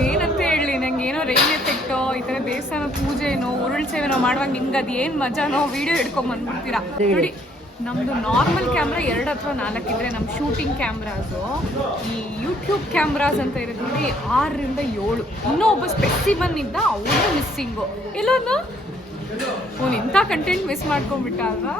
ಏನಂತ ಹೇಳಿ, ನಂಗೆ ಏನೋ ರೈನ್ ಎಫೆಕ್ಟೋ, ಈ ಥರ ದೇವಸ್ಥಾನ ಪೂಜೆನೋ ಉರುಳ್ ಸೇವೆನೋ ಮಾಡುವಾಗ ನಿಮ್ಗೆ ಅದು ಏನು ಮಜಾನೋ ವಿಡಿಯೋ ಹಿಡ್ಕೊಂಡ್ ಬಂದ್ಬಿಡ್ತೀರಾ ನೋಡಿ, ನಮ್ದು ನಾರ್ಮಲ್ ಕ್ಯಾಮ್ರಾ ಎರಡು ಅಥವಾ ನಾಲ್ಕಿದ್ರೆ ನಮ್ಮ ಶೂಟಿಂಗ್ ಕ್ಯಾಮ್ರಾಸು ಈ ಯೂಟ್ಯೂಬ್ ಕ್ಯಾಮ್ರಾಸ್ ಅಂತ ಇರೋದು ನೋಡಿ ಆರರಿಂದ ಏಳು. ಇನ್ನೂ ಒಬ್ಬ ಸ್ಪೆಸಿಮನ್ ಇದ್ದ ಅವನು ಮಿಸ್ಸಿಂಗು ಅವ್ನು ಇಂಥ ಕಂಟೆಂಟ್ ಮಿಸ್ ಮಾಡ್ಕೊಂಡ್ಬಿಟ್ಟ ಅಲ್ವಾ?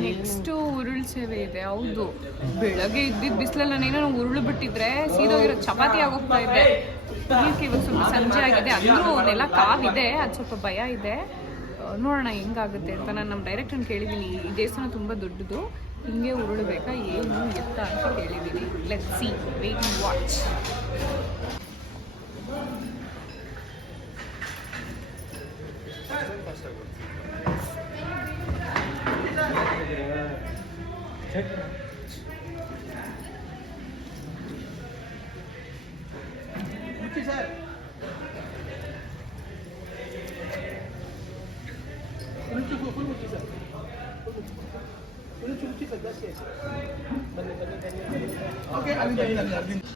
ನೆಕ್ಸ್ಟು ಉರುಳು ಸೇವೆ ಇದೆ ಹೌದು. ಬೆಳಗ್ಗೆ ಇದ್ದಿದ್ದ ಬಿಸಿಲಲ್ಲಿ ನಾನೇನೋ ಉರುಳು ಬಿಟ್ಟಿದ್ರೆ ಸೀದೋಗಿರೋ ಚಪಾತಿ ಆಗೋಗ್ತಾ ಇದ್ದೆ ಇವಾಗ ಸ್ವಲ್ಪ ಸಂಜೆ ಆಗಿದೆ. ಅಂದರೂ ಅವನ್ನೆಲ್ಲ ಕಾವಿದೆ, ಅದು ಸ್ವಲ್ಪ ಭಯ ಇದೆ. ನೋಡೋಣ ಹೆಂಗಾಗುತ್ತೆ ಅಂತ ನಾನು ನಮ್ಮ ಡೈರೆಕ್ಟರ್ನ ಕೇಳಿದ್ದೀನಿ ಈ ದೇವಸ್ಥಾನ ತುಂಬ ದೊಡ್ಡದು. ಹಿಂಗೆ ಉರುಳಬೇಕಾ, ಏನು ಎತ್ತ ಅಂತ ಕೇಳಿದ್ದೀನಿ ಲೆಟ್ ಸಿ ವೇಟ್ ವಾಚ್ 셋. 오른쪽으로 골목 주세 오른쪽으로 튀어 다시. 오케이, 안 된다, 안 된다.